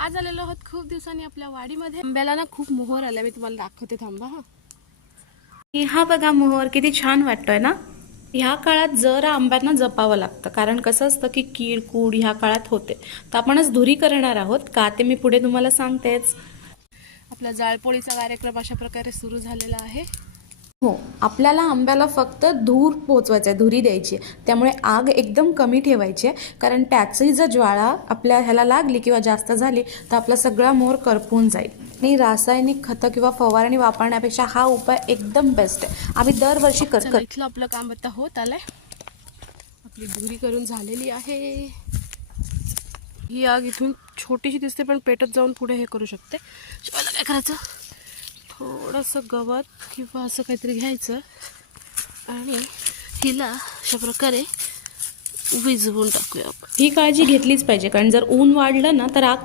आज आलेलो आहोत खूप दिवसांनी आपल्या वाडीमध्ये. आंब्याला ना खूप मोहर आल्या, मी तुम्हाला दाखवते, थांबा हा. हा बघा मोहर किती छान वाटतोय ना. ह्या काळात जरा आंब्यांना जपावं लागतं, कारण कसं असतं की कीड कूड ह्या काळात होते. तर आपणच धुरी करणार आहोत का ते मी पुढे तुम्हाला सांगतेच. आपला जाळपोळीचा कार्यक्रम अशा प्रकारे सुरू झालेला आहे. हो, आपल्याला आंब्याला फक्त धूर पोचवायचा आहे, धुरी द्यायची आहे. त्यामुळे आग एकदम कमी ठेवायची आहे, कारण त्याची जर ज्वाळा आपल्या ह्याला लागली किंवा जास्त झाली तर आपला सगळा मोहर करपून जाईल. आणि रासायनिक खतं किंवा फवारणी वापरण्यापेक्षा हा उपाय एकदम बेस्ट आहे. आम्ही दरवर्षी चला, इथलं आपलं काम आता होत आलंय. आपली धुरी करून झालेली आहे. ही आग इथून छोटीशी दिसते पण पेटत जाऊन पुढे हे करू शकते. शिवायला काय करायचं, थोडंसं गवत किंवा असं काहीतरी घ्यायचं आणि हिला अशा प्रकारे विझवून टाकूया आपण. ही काळजी घेतलीच पाहिजे, कारण जर ऊन वाढलं ना तर आग